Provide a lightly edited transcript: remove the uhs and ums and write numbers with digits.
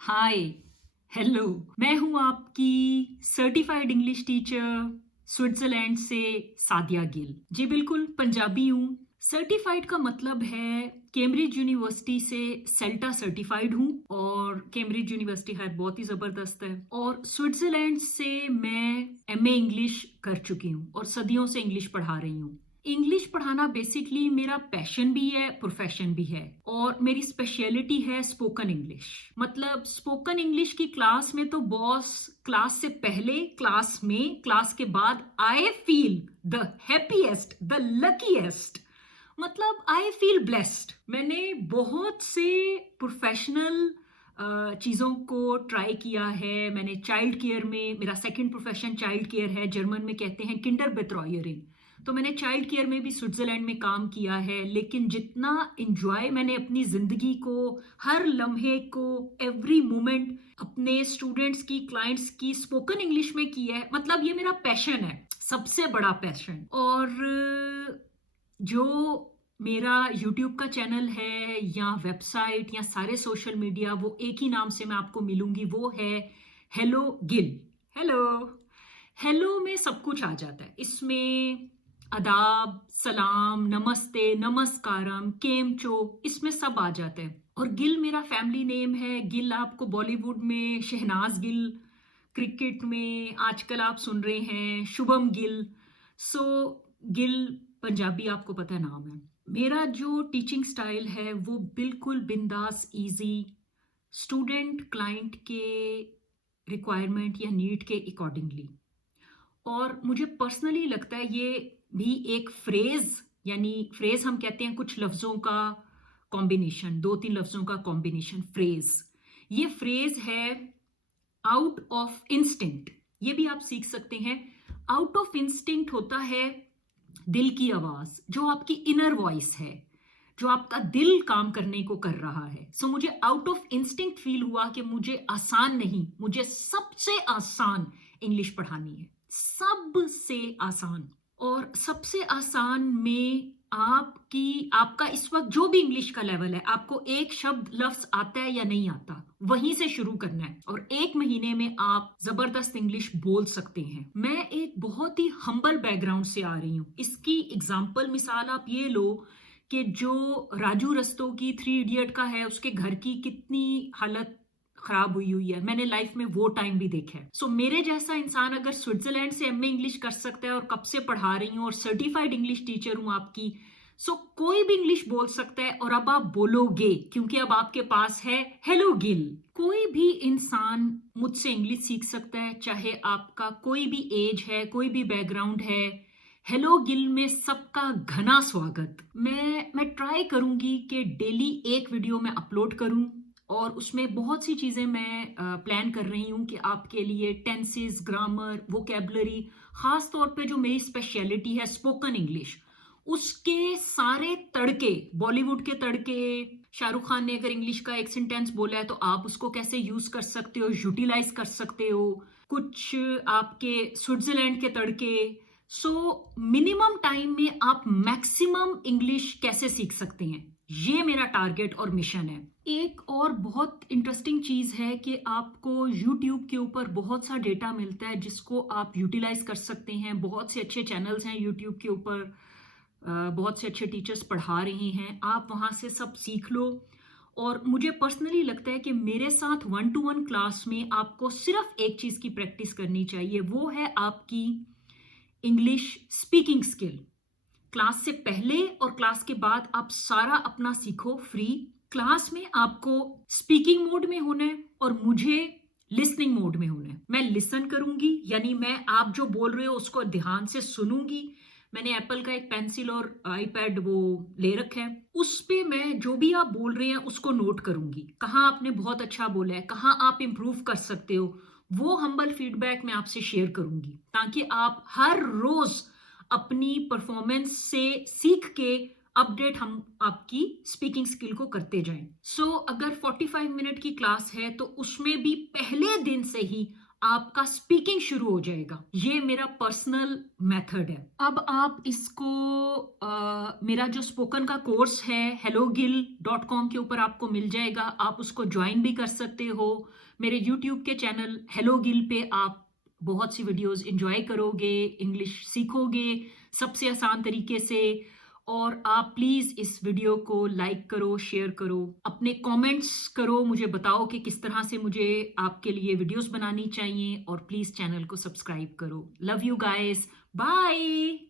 हाय, hello. मैं हूँ आपकी सर्टिफाइड इंग्लिश टीचर स्विट्जरलैंड से सादिया गिल। जी बिल्कुल, पंजाबी हूँ। सर्टिफाइड का मतलब है कैम्ब्रिज यूनिवर्सिटी से सेल्टा सर्टिफाइड हूँ और कैम्ब्रिज यूनिवर्सिटी है बहुत ही ज़बरदस्त है। और स्विट्जरलैंड से मैं एमए इंग्लिश कर चुकी हूँ और सदियों से इंग्लिश पढ़ा रही हूँ। इंग्लिश पढ़ाना बेसिकली मेरा पैशन भी है, प्रोफेशन भी है और मेरी स्पेशलिटी है स्पोकन इंग्लिश। मतलब स्पोकन इंग्लिश की क्लास में तो बॉस, क्लास से पहले, क्लास में, क्लास के बाद I feel the happiest, the luckiest. मतलब आई फील ब्लेस्ड। मैंने बहुत से प्रोफेशनल चीज़ों को ट्राई किया है। मैंने चाइल्ड केयर में, मेरा सेकंड प्रोफेशन चाइल्ड केयर है, जर्मन में कहते हैं किंडर बेट्रॉयरिंग। तो मैंने चाइल्ड केयर में भी स्विट्जरलैंड में काम किया है। लेकिन जितना इंजॉय मैंने अपनी जिंदगी को, हर लम्हे को, एवरी मोमेंट अपने स्टूडेंट्स की, क्लाइंट्स की स्पोकन इंग्लिश में किया है, मतलब ये मेरा पैशन है, सबसे बड़ा पैशन। और जो मेरा यूट्यूब का चैनल है या वेबसाइट या सारे सोशल मीडिया, वो एक ही नाम से मैं आपको मिलूंगी, वो है हेलो गिल। हेलो। हेलो में सब कुछ आ जाता है। इसमें अदाब, सलाम, नमस्ते, नमस्कारम, केमचो, इसमें सब आ जाते हैं। और गिल मेरा फैमिली नेम है। गिल आपको बॉलीवुड में शहनाज गिल, क्रिकेट में आजकल आप सुन रहे हैं शुभम गिल। सो गिल पंजाबी आपको पता है नाम है। मेरा जो टीचिंग स्टाइल है वो बिल्कुल बिंदास, इजी, स्टूडेंट क्लाइंट के रिक्वायरमेंट या नीड के अकॉर्डिंगली। और मुझे पर्सनली लगता है ये भी एक फ्रेज, यानी फ्रेज हम कहते हैं कुछ लफ्जों का कॉम्बिनेशन, दो तीन लफ्जों का कॉम्बिनेशन, फ्रेज। ये फ्रेज है आउट ऑफ इंस्टिंक्ट। ये भी आप सीख सकते हैं। आउट ऑफ इंस्टिंक्ट होता है दिल की आवाज, जो आपकी इनर वॉइस है, जो आपका दिल काम करने को कर रहा है। सो मुझे आउट ऑफ इंस्टिंक्ट फील हुआ कि मुझे आसान नहीं, मुझे सबसे आसान इंग्लिश पढ़ानी है, सबसे आसान। और सबसे आसान में आपका इस वक्त जो भी इंग्लिश का लेवल है, आपको एक शब्द, लफ्ज आता है या नहीं आता, वहीं से शुरू करना है और 1 महीने में आप जबरदस्त इंग्लिश बोल सकते हैं। मैं एक बहुत ही हम्बल बैकग्राउंड से आ रही हूँ। इसकी एग्जाम्पल, मिसाल आप ये लो कि जो राजू रस्तोगी 3 इडियट का है, उसके घर की कितनी हालत खराब हुई हुई है, मैंने लाइफ में वो टाइम भी देखा है। सो मेरे जैसा इंसान अगर स्विट्जरलैंड से एमए इंग्लिश कर सकता है, और कब से पढ़ा रही हूँ और सर्टिफाइड इंग्लिश टीचर हूँ आपकी, सो कोई भी इंग्लिश बोल सकता है। और अब आप बोलोगे क्योंकि अब आपके पास है हेलो गिल। कोई भी इंसान मुझसे इंग्लिश सीख सकता है, चाहे आपका कोई भी एज है, कोई भी बैकग्राउंड है। हेलो गिल में सबका घना स्वागत। मैं ट्राई करूंगी कि डेली एक वीडियो में अपलोड करूं और उसमें बहुत सी चीज़ें मैं प्लान कर रही हूँ कि आपके लिए टेंसेस, ग्रामर, वोकेबलरी, ख़ास तौर पे जो मेरी स्पेशलिटी है स्पोकन इंग्लिश, उसके सारे तड़के, बॉलीवुड के तड़के। शाहरुख खान ने अगर इंग्लिश का एक सेंटेंस बोला है तो आप उसको कैसे यूज कर सकते हो, यूटिलाइज कर सकते हो। कुछ आपके स्विट्जरलैंड के तड़के। सो मिनिमम टाइम में आप मैक्सिमम इंग्लिश कैसे सीख सकते हैं, ये मेरा टारगेट और मिशन है। एक और बहुत इंटरेस्टिंग चीज है कि आपको YouTube के ऊपर बहुत सा डेटा मिलता है जिसको आप यूटिलाइज कर सकते हैं। बहुत से अच्छे चैनल्स हैं YouTube के ऊपर, बहुत से अच्छे टीचर्स पढ़ा रहे हैं, आप वहाँ से सब सीख लो। और मुझे पर्सनली लगता है कि मेरे साथ 1-to-1 क्लास में आपको सिर्फ एक चीज़ की प्रैक्टिस करनी चाहिए, वो है आपकी इंग्लिश स्पीकिंग स्किल। क्लास से पहले और क्लास के बाद आप सारा अपना सीखो फ्री। क्लास में आपको स्पीकिंग मोड में होना है और मुझे लिसनिंग मोड में होना है। मैं लिसन करूंगी, यानी मैं आप जो बोल रहे हो उसको ध्यान से सुनूंगी। मैंने एप्पल का एक पेंसिल और आईपैड वो ले रखा है, उस पे मैं जो भी आप बोल रहे हैं उसको नोट करूंगी। कहाँ आपने बहुत अच्छा बोला है, कहाँ आप इंप्रूव कर सकते हो, वो हम्बल फीडबैक मैं आपसे शेयर करूंगी, ताकि आप हर रोज अपनी परफॉर्मेंस से सीख के अपडेट हम आपकी स्पीकिंग स्किल को करते जाएं। सो अगर 45 मिनट की क्लास है तो उसमें भी पहले दिन से ही आपका स्पीकिंग शुरू हो जाएगा। ये मेरा पर्सनल मेथड है। अब आप इसको मेरा जो स्पोकन का कोर्स है hellogill.com के ऊपर आपको मिल जाएगा, आप उसको ज्वाइन भी कर सकते हो। मेरे यूट्यूब के चैनल हेलो गिल पे आप बहुत सी वीडियोस एंजॉय करोगे, इंग्लिश सीखोगे सबसे आसान तरीके से। और आप प्लीज़ इस वीडियो को लाइक करो, शेयर करो, अपने कमेंट्स करो, मुझे बताओ कि किस तरह से मुझे आपके लिए वीडियोस बनानी चाहिए, और प्लीज़ चैनल को सब्सक्राइब करो। Love you guys, bye.